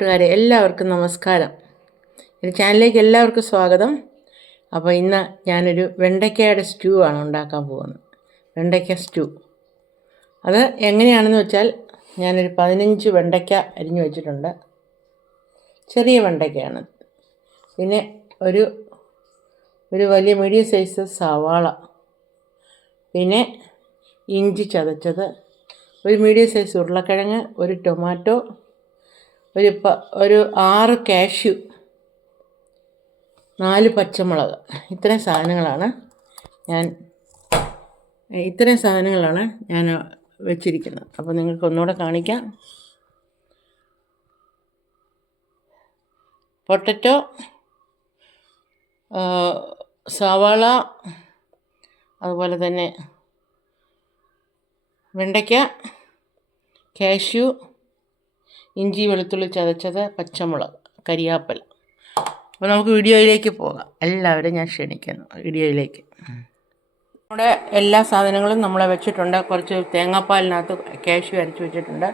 കൂട്ടുകാരെ എല്ലാവർക്കും നമസ്കാരം. എൻ്റെ ചാനലിലേക്ക് എല്ലാവർക്കും സ്വാഗതം. അപ്പോൾ ഇന്ന് ഞാനൊരു വെണ്ടയ്ക്കയുടെ സ്റ്റൂ ആണ് ഉണ്ടാക്കാൻ പോകുന്നത്. വെണ്ടയ്ക്ക സ്റ്റൂ അത് എങ്ങനെയാണെന്ന് വെച്ചാൽ ഞാനൊരു 15 വെണ്ടയ്ക്ക അരിഞ്ഞു വെച്ചിട്ടുണ്ട്. ചെറിയ വെണ്ടയ്ക്കയാണ്. പിന്നെ ഒരു വലിയ മീഡിയം സൈസ് സവാള, പിന്നെ ഇഞ്ചി ചതച്ചത്, ഒരു മീഡിയം സൈസ് ഉരുളക്കിഴങ്ങ്, ഒരു ടൊമാറ്റോ, ഒരു 6 കാഷ്യൂ, 4 പച്ചമുളക്. ഇത്രയും സാധനങ്ങളാണ് ഞാൻ വെച്ചിരിക്കുന്നത്. അപ്പോൾ നിങ്ങൾക്ക് ഒന്നുകൂടെ കാണിക്കാം. പൊട്ടറ്റോ, സവാള, അതുപോലെ തന്നെ വെണ്ടയ്ക്ക, കാഷ്യൂ, ഇഞ്ചി വെളുത്തുള്ളി ചതച്ചത്, പച്ചമുളക്, കരിയാപ്പില. അപ്പോൾ നമുക്ക് വീഡിയോയിലേക്ക് പോകാം. എല്ലാവരും ഞാൻ ക്ഷണിക്കുന്നു വീഡിയോയിലേക്ക്. നമ്മുടെ എല്ലാ സാധനങ്ങളും നമ്മൾ വെച്ചിട്ടുണ്ട്. കുറച്ച് തേങ്ങാപ്പാലിനകത്ത് കാഷ്യൂ അരച്ച് വെച്ചിട്ടുണ്ട്.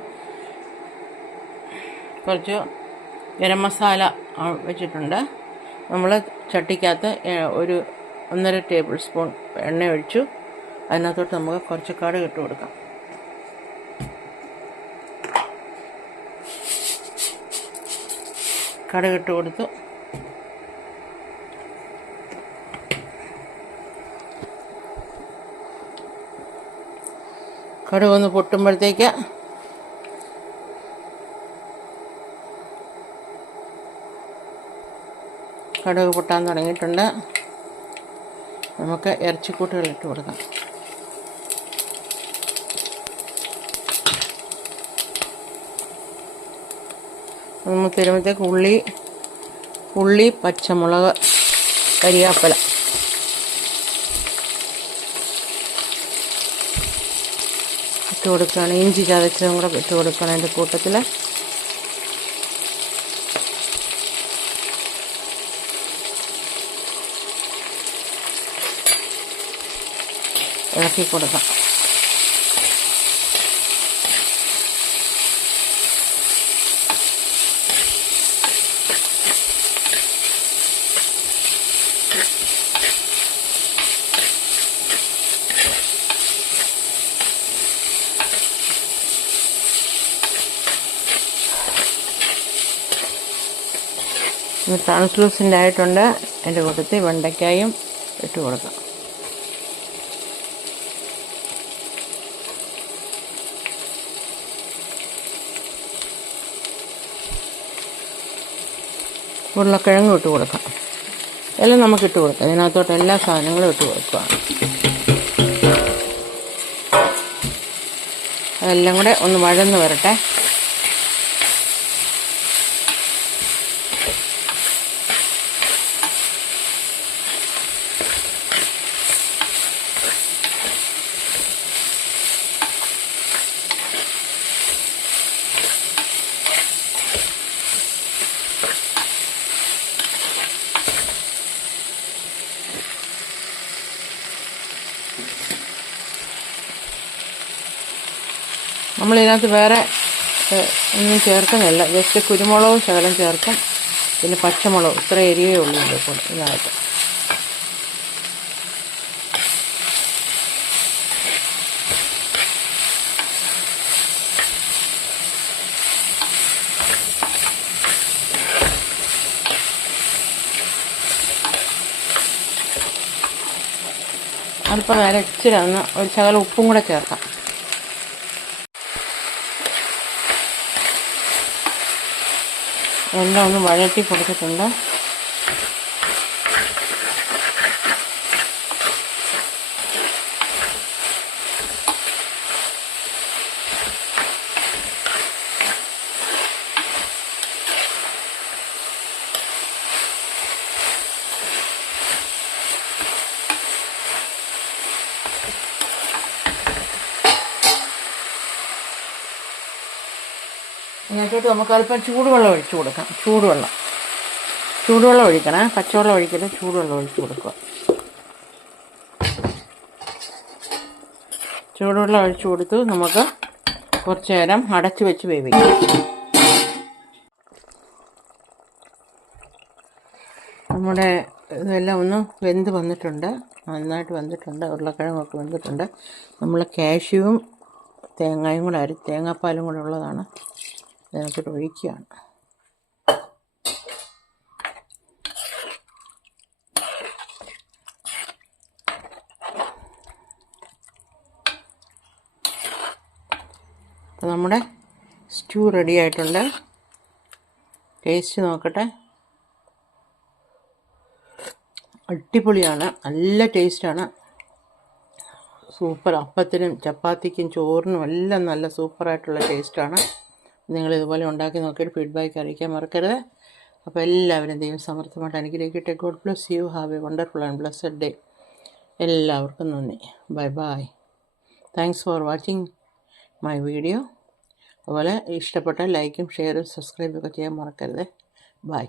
കുറച്ച് ഗരം മസാല വെച്ചിട്ടുണ്ട്. നമ്മൾ ചട്ടിക്കകത്ത് ഒരു 1.5 ടേബിൾ സ്പൂൺ എണ്ണ ഒഴിച്ചു. അതിനകത്തോട്ട് നമുക്ക് കുറച്ച് കടുക് ഇട്ട് കൊടുക്കാം. കടുക് ഇട്ട് കൊടുത്തു. കടുക് ഒന്ന് പൊട്ടുമ്പോഴത്തേക്ക് കടുക് പൊട്ടാൻ തുടങ്ങിയിട്ടുണ്ട്. നമുക്ക് ഇറച്ചിക്കൂട്ടുകൾ ഇട്ട് കൊടുക്കാം. നമുക്ക് തരുമ്പോഴത്തേക്ക് ഉള്ളി, പച്ചമുളക്, കരിയാപ്പില ഇട്ട് കൊടുക്കുകയാണ്. ഇഞ്ചി ചതച്ചതും കൂടെ ഇട്ട് കൊടുക്കണം. അതിൻ്റെ കൂട്ടത്തിൽ ഇളക്കി കൊടുക്കാം. ട്രാൻസ്ലൂസൻ്റ് ആയിട്ടുണ്ട്. അതിൻ്റെ കൂട്ടത്തിൽ വെണ്ടയ്ക്കായും ഇട്ട് കൊടുക്കാം. ഉരുളക്കിഴങ്ങും ഇട്ട് കൊടുക്കാം. എല്ലാം നമുക്ക് ഇട്ട് കൊടുക്കാം. ഇതിനകത്തോട്ട് എല്ലാ സാധനങ്ങളും ഇട്ട് കൊടുക്കുക. അതെല്ലാം കൂടെ ഒന്ന് വഴന്ന് വരട്ടെ. നമ്മളിതിനകത്ത് വേറെ ഒന്നും ചേർക്കുന്നില്ല. ജസ്റ്റ് കുരുമുളകും ശകലം ചേർക്കും. പിന്നെ പച്ചമുളകും. ഇത്ര എരിവേ ഉള്ളൂ ഇപ്പോൾ ഇതിനകത്ത്. അതിപ്പോൾ നേരെ ഇച്ചിരി ഒരു ശകലം ഉപ്പും കൂടെ ചേർക്കാം. എല്ലാം ഒന്ന് വഴറ്റി കൊടുത്തിട്ടുണ്ട്. ഇതിനകത്തോട്ട് നമുക്ക് അല്പം ചൂടുവെള്ളം ഒഴിച്ചു കൊടുക്കാം. ചൂടുവെള്ളം ഒഴിക്കണേ, പച്ചവെള്ളം ഒഴിക്കരുത്. ചൂടുവെള്ളം ഒഴിച്ച് കൊടുക്കുക. ചൂടുവെള്ളം ഒഴിച്ചു കൊടുത്തു. നമുക്ക് കുറച്ച് നേരം അടച്ചു വെച്ച് വേവിക്കാം. നമ്മുടെ ഇതെല്ലാം ഒന്ന് വെന്ത് വന്നിട്ടുണ്ട്, നന്നായിട്ട് വെന്തിട്ടുണ്ട്. ഉരുളക്കിഴങ്ങൊക്കെ വെന്തിട്ടുണ്ട്. നമ്മൾ കാഷ്യൂവും തേങ്ങയും കൂടെ തേങ്ങാപ്പാലും കൂടെ ഉള്ളതാണ്. അതിനകത്തോട്ട് ഒഴിക്കുകയാണ്. അപ്പോൾ നമ്മുടെ സ്റ്റൂ റെഡി ആയിട്ടുണ്ട്. ടേസ്റ്റ് നോക്കട്ടെ. അടിപൊളിയാണ്, നല്ല ടേസ്റ്റാണ്. സൂപ്പർ. അപ്പത്തിനും ചപ്പാത്തിക്കും ചോറിനും എല്ലാം നല്ല സൂപ്പറായിട്ടുള്ള ടേസ്റ്റാണ്. നിങ്ങളിതുപോലെ ഉണ്ടാക്കി നോക്കിയിട്ട് ഫീഡ്ബാക്ക് അറിയിക്കാൻ മറക്കരുത്. അപ്പോൾ എല്ലാവരും ദൈവം സമർത്ഥമായിട്ട് അനുഗ്രഹിക്കട്ടെ. God bless you. Have A wonderful and blessed day. എല്ലാവർക്കും നന്ദി. Bye bye. Thanks for watching my video. അതുപോലെ ഇഷ്ടപ്പെട്ടാൽ ലൈക്കും ഷെയറും സബ്സ്ക്രൈബൊക്കെ ചെയ്യാൻ മറക്കരുത്. ബൈ.